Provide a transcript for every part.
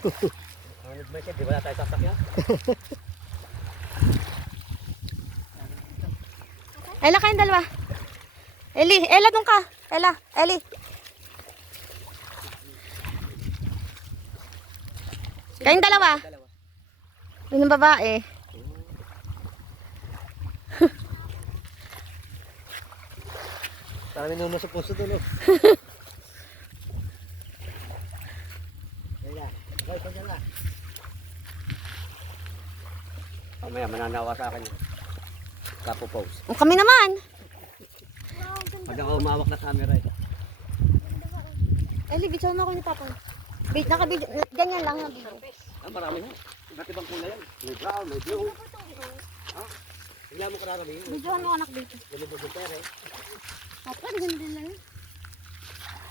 Di ba tayo sasakyan? Ella, kayong dalawa. Eli, Ella, doon ka. Ella, Eli. Kayong dalawa. Yun ang babae. Parang minunod sa puso doon. Mamaya mananawa sa akin yun. Kapopose. O kami naman. Pag ako umawak na camera ito. Eli, bitsaw mo ako ni Papa. Nakabidyo, ganyan lang. Marami na. Iba't ibang kulay yan. May brown, may blue. Tingnan mo karami yun. Bidyohan mo anak dito. Ganun ba pere? Papa, ganda lang.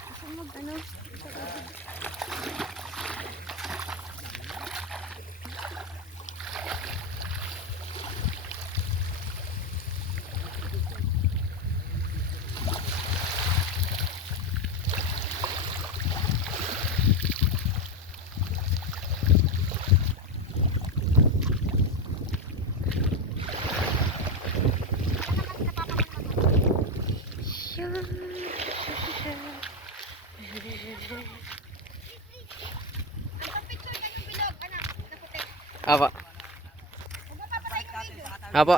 Gusto mo ano? Apa? Apa?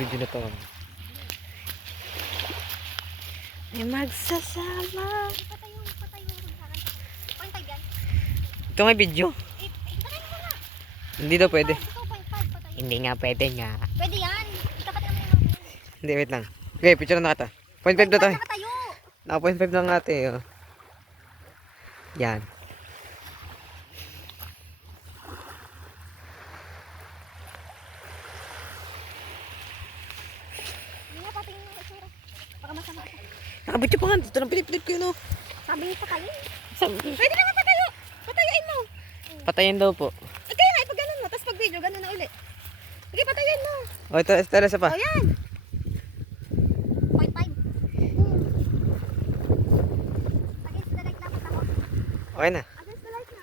Video na to. May magsasama. Ito nga video. Hindi daw pwede. Hindi nga pwede nga. Pwede yan. Itapat naman yung mga. Hindi, wait lang. Okay, picture na kita. 0.5 na tayo. Nakatayo. Naka 0.5 lang ate. Oh. Yan. Hindi nga patingin yung itsura. Baka masama ka. Nakabityo pa nga. Ito lang pinipilip ko yun oh. Sabi niyo patayin. Pwede naman patayo. Patayuin mo. Patayin daw po. Eh kaya nga, ipag ganun mo. Tapos pag video, ganun na uli. Sige, patayuin mo. O, ito isa pa. O yan. 0.5. Against the light dapat ako. Okay na. Against the light na.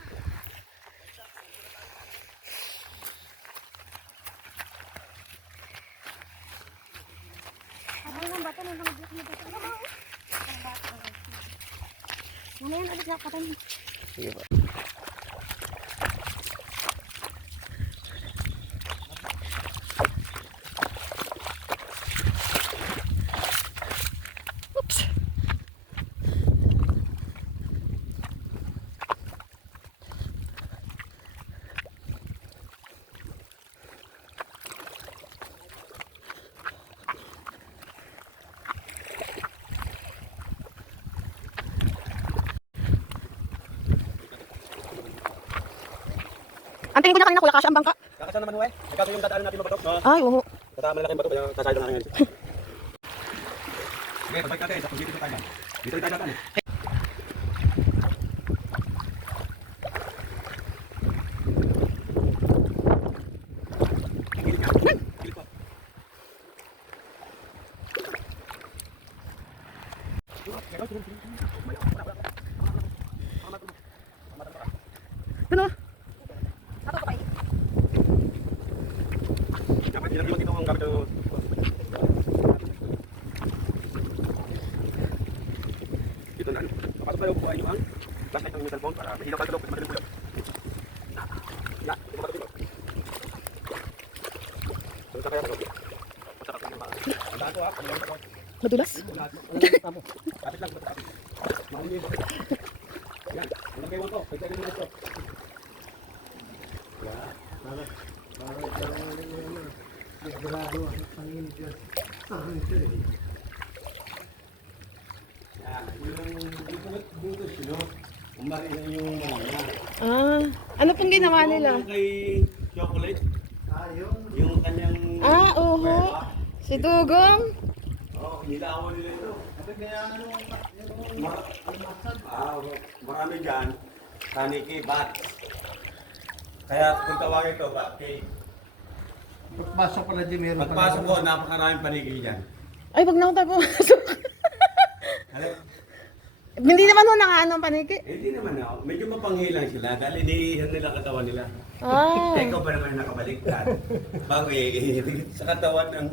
Sabi ng bato, may mga black na bato. Ano ba? Ang bato. Mamaya ulit na patayin. Sige po. Oops. Ang tingin ko na kanina kulak kasya ang bangka. Kakasya naman eh. Nagkaso yung dadaanan natin mabato. Ay, oo. Tatama malaking bato. Kaya kasaya lang ngayon. Okay, pabalik natin. Tapos dito tayo. Dito tayo natin. Ano? Dapat ilang dito ang gamit ito. Dito na. Papasok tayo buhay nyo ang flashlight ng cellphone para mahilaw tayo sa madaling buhay. Ito ba ito? Ano sa kaya ito? Masarap lang yung baka. Ang dato ha. Madulas? Kapit lang. Makunin mo. Yan. Ang kaiwan ko. Pwede kayo ito. Yan. Ah, ano pong ginawa nila? Kay chocolate. Yung kanyang Oo. Si Dugong. nilawan nila ito. Marami dyan. Taniki, bat. Kaya kung tawagin ito, bat cake. Pagpasok pala dyan, meron Pagpasok ko, napakaraming panigil dyan. Ay, wag na ako tayo pumasok. Alam, Hindi naman ho nakaano ang paniki. hindi naman ako. Medyo mapanghilang sila dahil iniihan nila katawan nila. Ah. Ikaw ba naman nakabaliktad? Bago sa katawan ng...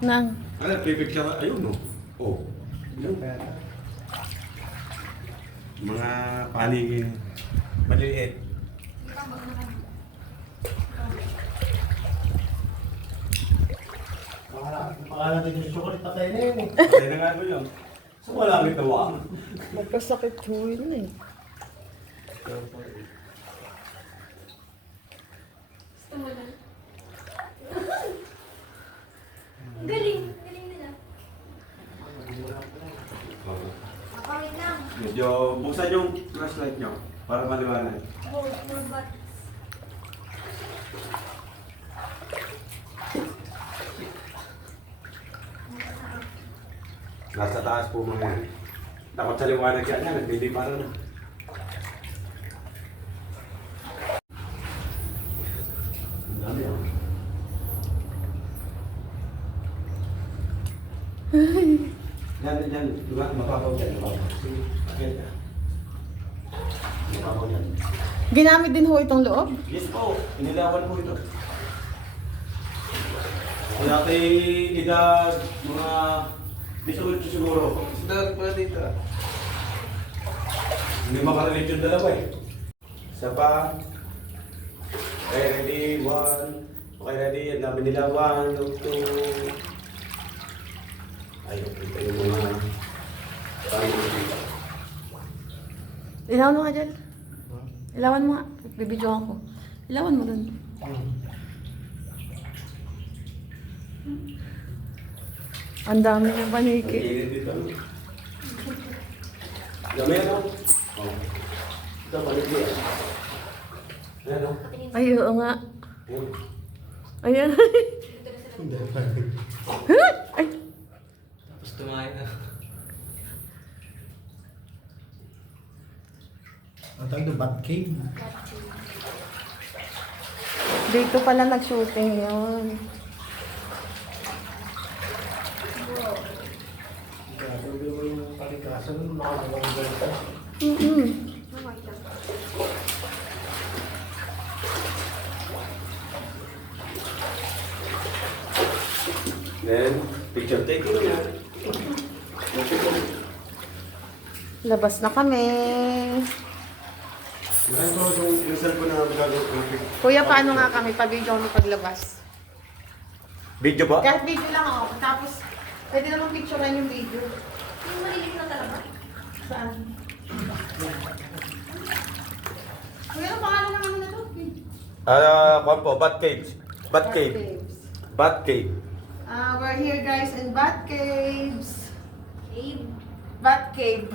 Nang. Ano, pipicture? Ayun, no? Oh. Yun. Mga panigil maliliit. Pangalan din yung chocolate, patay na yun eh. Kaya na nga ko yun. So wala kang tawa. Nagkasakit ho yun eh. Galing. Galing nila. Wait lang. Medyo buksan yung flashlight nyo para maliwanag. Hold your butt. Nasa taas po mga yan. Dapat sa liwanag yan, nagbili para na. Ang dami ah. Yan, mapapaw dyan, mapapaw. Sige, akit ka. Mapapaw dyan. Ginamit din ho itong loob? Yes po, inilawan po ito. Kaya kay edad mga 18 siguro. Edad pa dito. Hindi makarelate yung dalawa eh. Isa pa. Okay, ready? 1. Okay, ready? Ang dami nila. 1, 2. Ayun, kita yung mga pangalan dito. Ilawan mo nga dyan. Ilawan mo nga. Bibidyoan ko. Ilawan mo dun. Ang dami ng paniki. Init dito. Dami ano? Oh. Ito, panigil yan. Ayan o. Ay, oo nga. Ayan. Ayan. Ay. Tapos tumayo na. Ang tawag doon, Bat Cave. Dito pala nag-shooting yun. Grabe yung kalikasan nun, nakakawang ganito. Then, picture taking na. Labas na kami. Ngayon ko yung cellphone na gagawin ko. Kuya, paano nga kami? Pabidyo kami paglabas. Video ba? Kahit video lang ako. Tapos, pwede naman picturean yung video. Yung malilit na talaga. Saan? Kuya, ano pangalan naman na to? Kwan po, Bat Caves. Bat Cave. Caves. Bat Cave. We're here guys in Bat Caves. Cave. Bat Cave.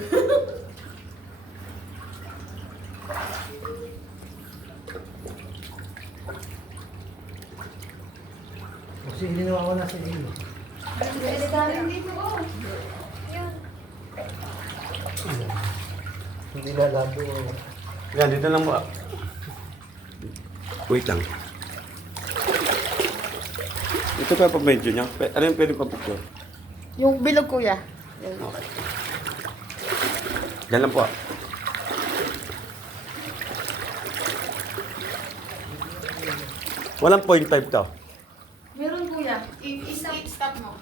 Kasi hindi nawawala si Dino. Galing dito oh. Yun. Hindi na labo. Yan, dito lang ba? Wait lang. Ito pa pa medyo niya. Ano yung pwede pa picture? Yung bilog kuya. Yan. Okay. Yan lang po. Walang 0.5 to. Meron kuya. I-stop mo.